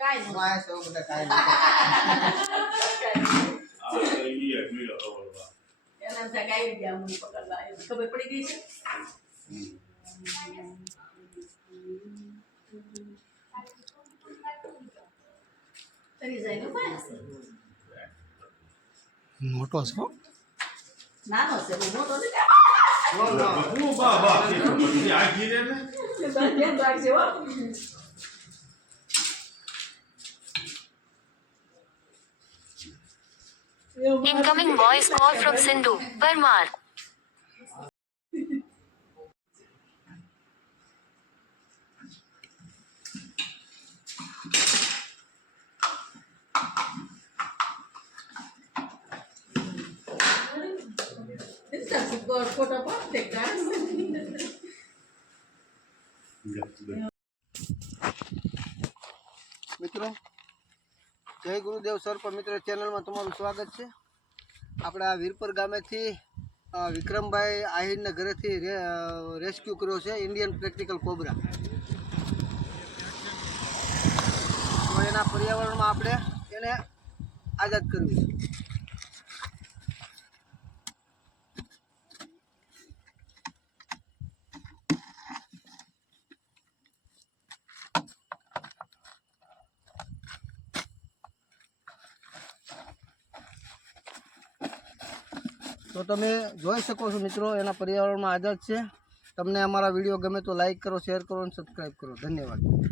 કાઈ નો માય સો બધા કાઈ નહીં આ તો ઈ એડમિટ હતો બોલવા એના સગાઈ ગયા મને પકડવા ખબર પડી ગઈ છે તરી જાય નો પાસ મોટો છે નાનો છે બહુ મોટો નથી ઓ બા કે પછી આ ગીરે ને ધ્યાન રાખજો હો Incoming voice call from Sindhu Parmar. Está super foto parte kan મિત્રો જય ગુરુદેવ સર પર મિત્રો ચેનલમાં તમારું સ્વાગત છે આપણે આ વીરપર ગામેથી વિક્રમભાઈ આહિરના ઘરેથી રેસ્ક્યુ કર્યો છે ઇન્ડિયન પ્રેક્ટિકલ કોબરા તો એના પર્યાવરણમાં આપણે એને આઝાદ કરવી છે તો તમે જોઈ શકો છો મિત્રો એના પર્યાવરણમાં આઝાદ છે તમને અમારા વિડીયો ગમે તો લાઈક કરો શેર કરો અને સબસ્ક્રાઈબ કરો ધન્યવાદ